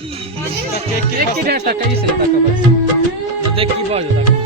एक की ढेर तक कैसे तक बस तो देख की बात तक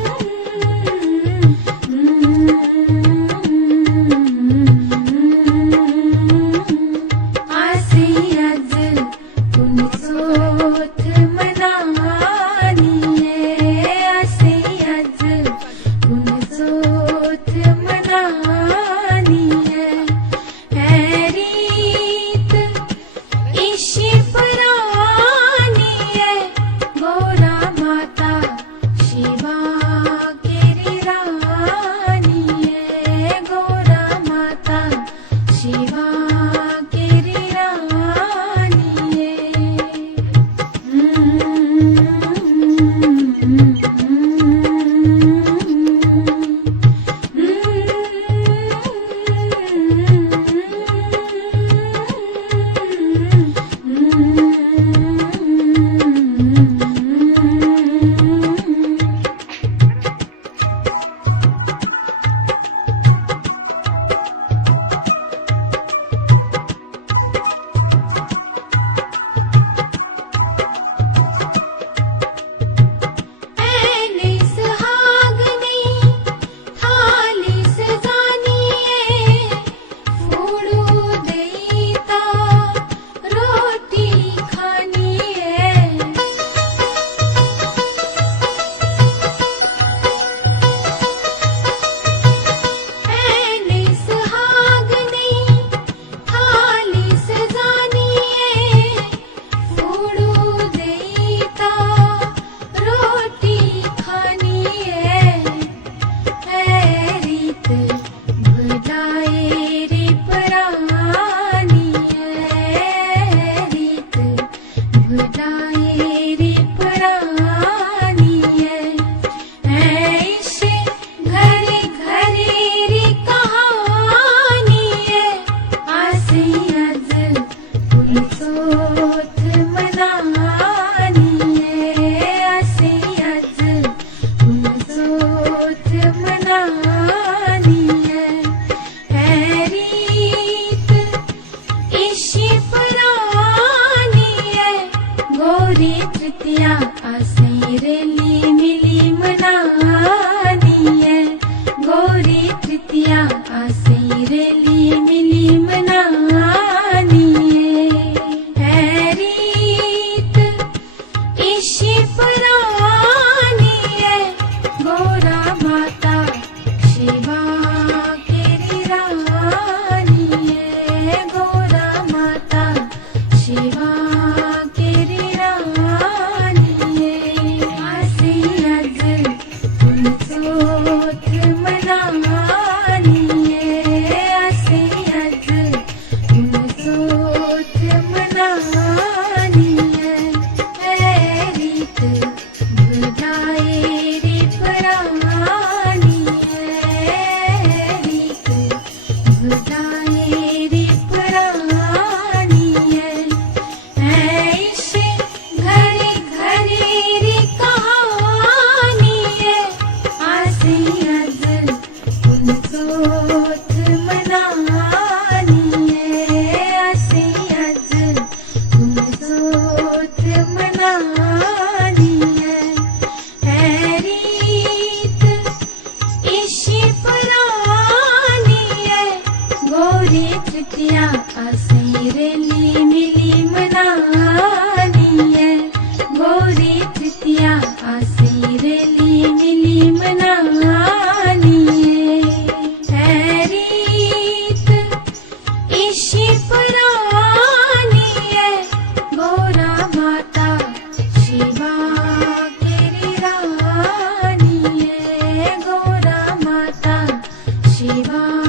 तृतीया आसैरेली मिली मनानी है गौरी तृतीया आसैरेली मिली मनानी है रीत इशी पुरानी है गौरा माता शिवा केरी रानी है गौरा माता शिवा तृतीया आसैरेली मिली मनानी है गौरी तृतीया आसैरेली मिली मनानी है रीत इशी पुरानी है गौरा माता शिवा केरी रानी है गौरा माता शिवा